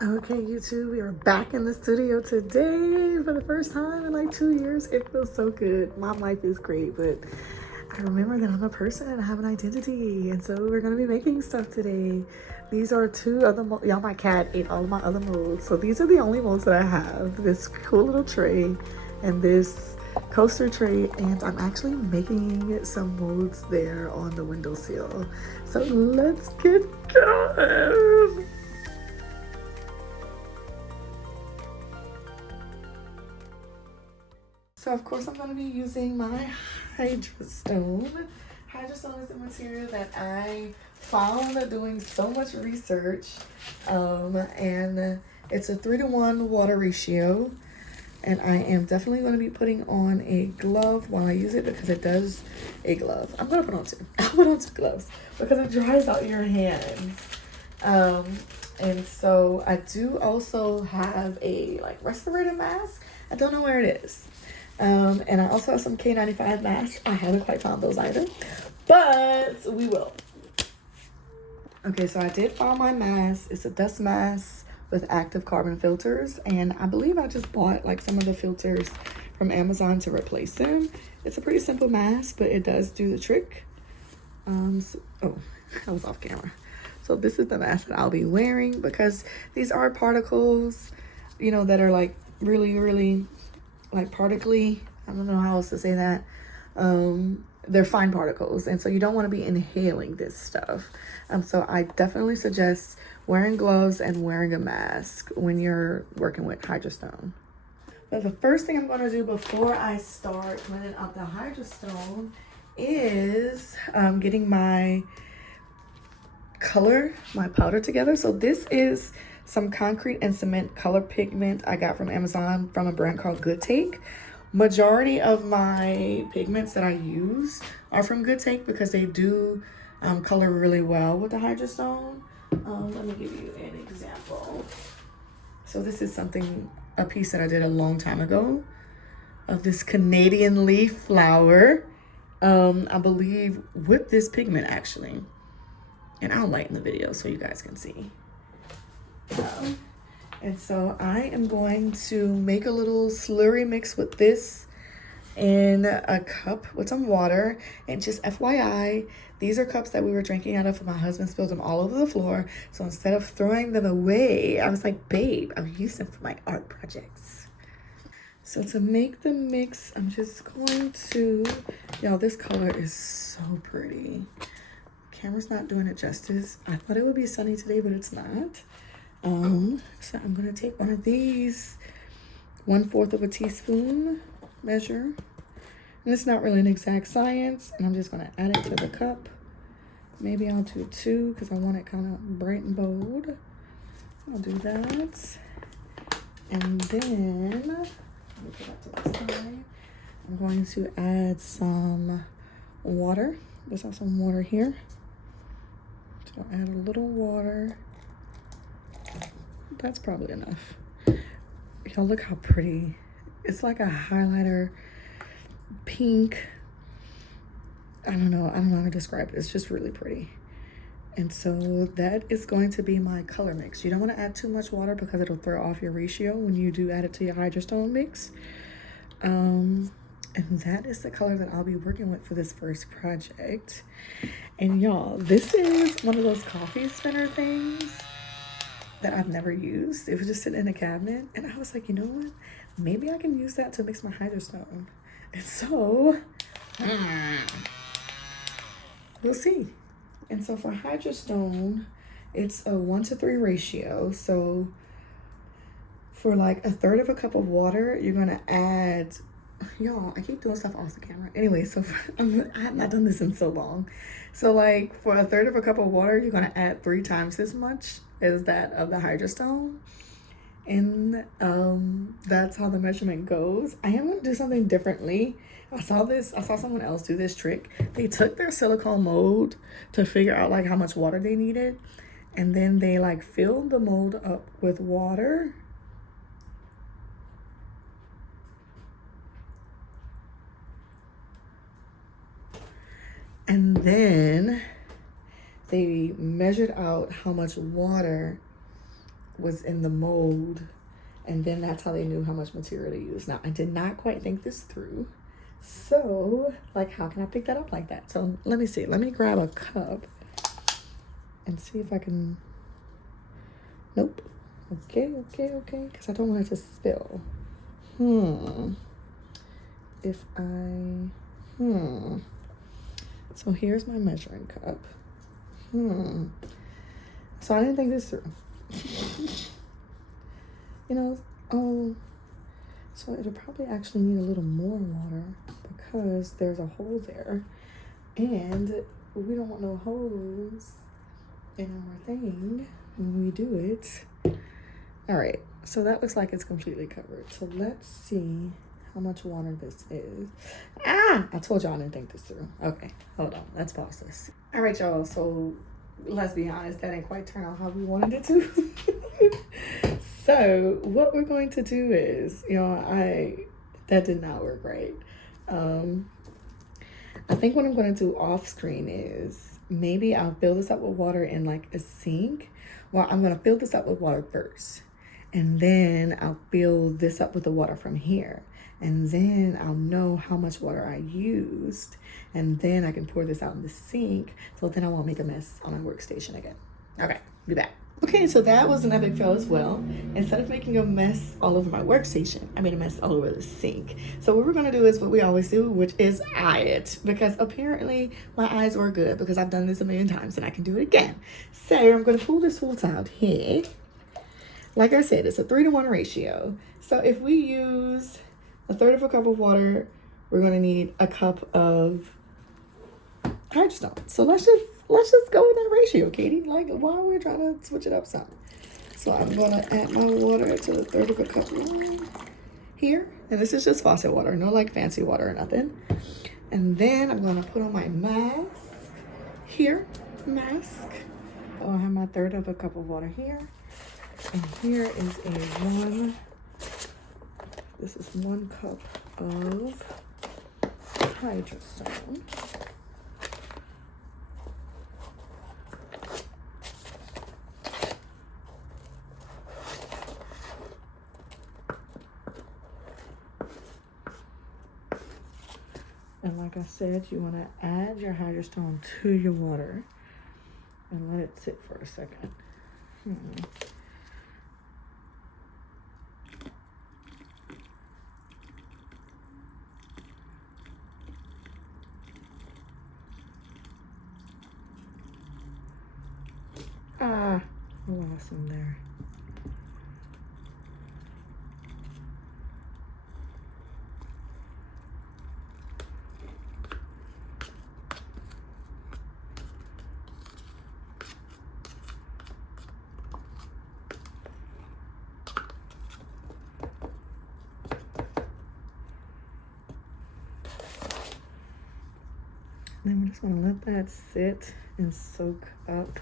Okay, YouTube, we are back in the studio today for the first time in like 2 years. It feels so good. My life is great, but I remember that I'm a person and I have an identity, and so we're gonna be making stuff today. These are two other molds. Y'all, my cat ate all of my other molds, so these are the only molds that I have. This cool little tray and this coaster tray, and I'm actually making some molds there on the windowsill. So let's get going. So of course I'm going to be using my Hydrostone. Hydrostone is a material that I found doing so much research, and it's a 3-to-1 water ratio. And I am definitely going to be putting on a glove while I use it because it does a glove. I'm going to put on two. I'll put on two gloves because it dries out your hands. And so I do also have a like respirator mask. I don't know where it is. And I also have some K95 masks. I haven't quite found those either, but we will. Okay, so I did find my mask. It's a dust mask with active carbon filters, and I believe I just bought like some of the filters from Amazon to replace them. It's a pretty simple mask, but it does do the trick. Oh, I was off camera. So this is the mask that I'll be wearing because these are particles, you know, that are like really like particly. I don't know how else to say that. They're fine particles, and so you don't want to be inhaling this stuff. So I definitely suggest wearing gloves and wearing a mask when you're working with Hydrostone. But the first thing I'm going to do before I start blending up the Hydrostone is getting my color, my powder together. So this is some concrete and cement color pigment I got from Amazon from a brand called Good Take. Majority of my pigments that I use are from Good Take because they do color really well with the Hydrostone. Let me give you an example. So this is a piece that I did a long time ago of this Canadian leaf flower. I believe with this pigment actually. And I'll lighten the video so you guys can see. And so I am going to make a little slurry mix with this in a cup with some water. And just FYI, these are cups that we were drinking out of, and my husband spilled them all over the floor. So instead of throwing them away, I was like, babe, I'll use them for my art projects. So to make the mix, I'm just going to, y'all, this color is so pretty. Camera's not doing it justice. I thought it would be sunny today, but it's not. So I'm gonna take one of these, 1/4 of a teaspoon measure. And it's not really an exact science, and I'm just gonna add it to the cup. Maybe I'll do 2 because I want it kind of bright and bold. I'll do that. And then, let me put that to the side. I'm going to add some water. Just have some water here. So add a little water. That's probably enough. Y'all, look how pretty. It's like a highlighter pink. I don't know how to describe it. It's just really pretty. And so that is going to be my color mix. You don't want to add too much water because it'll throw off your ratio when you do add it to your Hydrostone mix. And that is the color that I'll be working with for this first project. And y'all, this is one of those coffee spinner things that I've never used. It was just sitting in a cabinet, and I was like, you know what? Maybe I can use that to mix my Hydrostone. And so, we'll see. And so for Hydrostone, it's a 1-to-3 ratio. So for like 1/3 of a cup of water, you're gonna add, y'all, I keep doing stuff off the camera. Anyway, so I have not done this in so long. So like for 1/3 of a cup of water, you're gonna add 3 times as much as that of the Hydrostone. And that's how the measurement goes. I am gonna do something differently. I saw someone else do this trick. They took their silicone mold to figure out like how much water they needed, and then they like filled the mold up with water. And then they measured out how much water was in the mold, and then that's how they knew how much material to use. Now, I did not quite think this through. So, like, how can I pick that up like that? So, let me see. Let me grab a cup and see if I can... Nope. Okay. Because I don't want it to spill. If I... So, here's my measuring cup. So, I didn't think this through. You know, oh... So it'll probably actually need a little more water because there's a hole there. And we don't want no holes in our thing when we do it. All right, so that looks like it's completely covered. So let's see how much water this is. I told y'all I didn't think this through. Okay, hold on, let's pause this. All right, y'all, so let's be honest, that didn't quite turn out how we wanted it to. So what we're going to do is, that did not work right. I think what I'm going to do off screen is maybe I'll fill this up with water in like a sink. Well, I'm going to fill this up with water first. And then I'll fill this up with the water from here. And then I'll know how much water I used. And then I can pour this out in the sink. So then I won't make a mess on my workstation again. Okay, be back. Okay, so that was an epic fail as well. Instead of making a mess all over my workstation, I made a mess all over the sink. So what we're gonna do is what we always do, which is eye it. Because apparently my eyes were good because I've done this a million times and I can do it again. So I'm gonna pull this tool out here. Like I said, it's a 3-to-1 ratio. So if we use a third of a cup of water, we're gonna need a cup of Hydrostone. So let's just go with that ratio, Katie. Like, why are we trying to switch it up some? So I'm gonna add my water to the third of a cup line here. And this is just faucet water, no like fancy water or nothing. And then I'm gonna put on my mask here, Oh, I have my third of a cup of water here. And here is this is 1 cup of Hydrostone. And like I said, you want to add your Hydrostone to your water and let it sit for a second. I lost some there. Then we're just gonna let that sit and soak up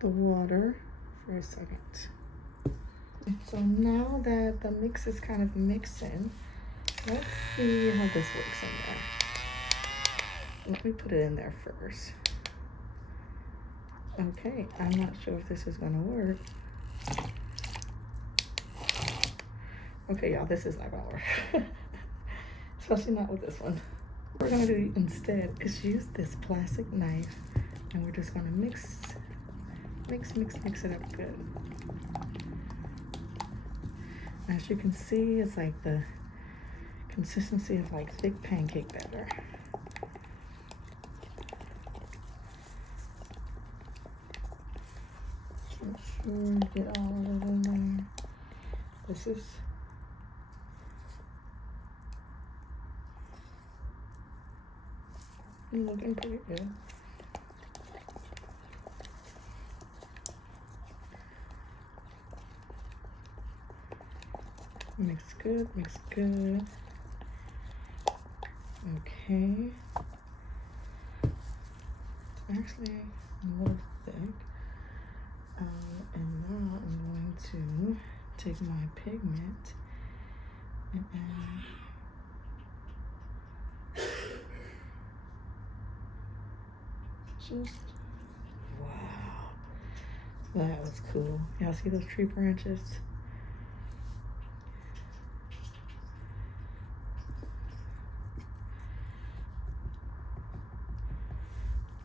the water for a second. And so now that the mix is kind of mixing, let's see how this works in there. Let me put it in there first. Okay, I'm not sure if this is gonna work. Okay, y'all, this is not gonna work. Especially not with this one. What we're gonna do instead is use this plastic knife and we're just gonna mix it up good. As you can see, it's like the consistency of like thick pancake batter. Make sure you get all of it in there. This is looking pretty good. Mix good, mix good. Okay. It's actually a little thick. And now I'm going to take my pigment and add just, wow. That was cool. Y'all see those tree branches?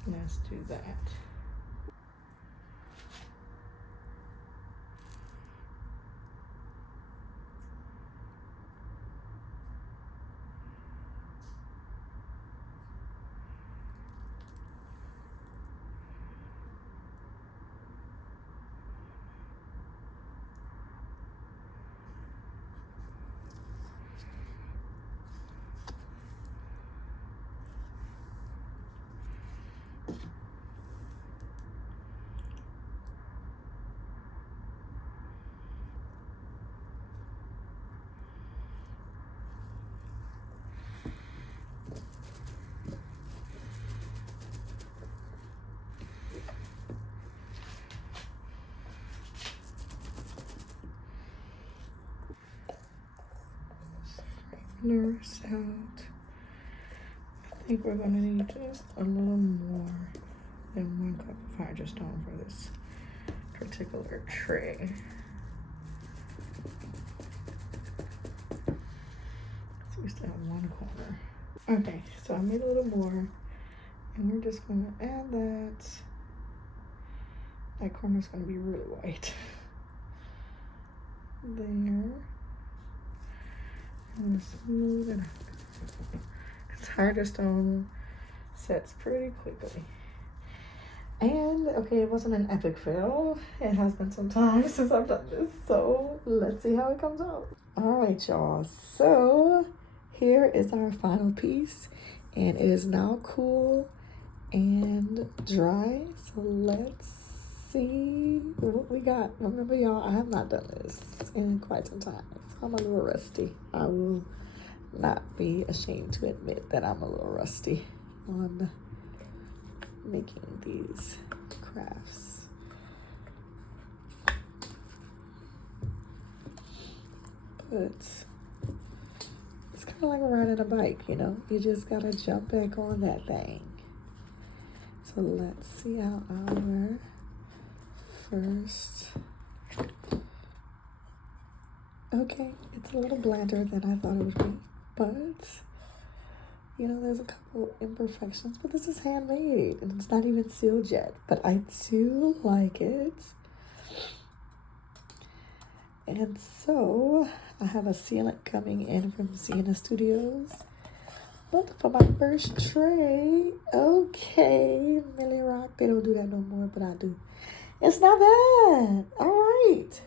Let's do that. Nurse out. I think we're gonna need just a little more than 1 cup of Hydrostone for this particular tray. So we still have 1 corner. Okay, so I made a little more, and we're just gonna add that. That corner's gonna be really white. There. And smooth it out. Because Hydrostone sets pretty quickly. And okay, it wasn't an epic fail. It has been some time since I've done this, so let's see how it comes out. All right, y'all. So here is our final piece, and it is now cool and dry. So let's see what we got. Remember, y'all, I have not done this in quite some time, so I'm a little rusty. I will not be ashamed to admit that I'm a little rusty on making these crafts. But it's kind of like riding a bike, you know? You just gotta jump back on that thing. So let's see how our first... Okay, it's a little blander than I thought it would be, but you know, there's a couple imperfections, but this is handmade and it's not even sealed yet, but I do like it. And so I have a sealant coming in from Sienna Studios, but for my first tray, okay, Millie Rock, they don't do that no more, but I do. It's not bad. All right.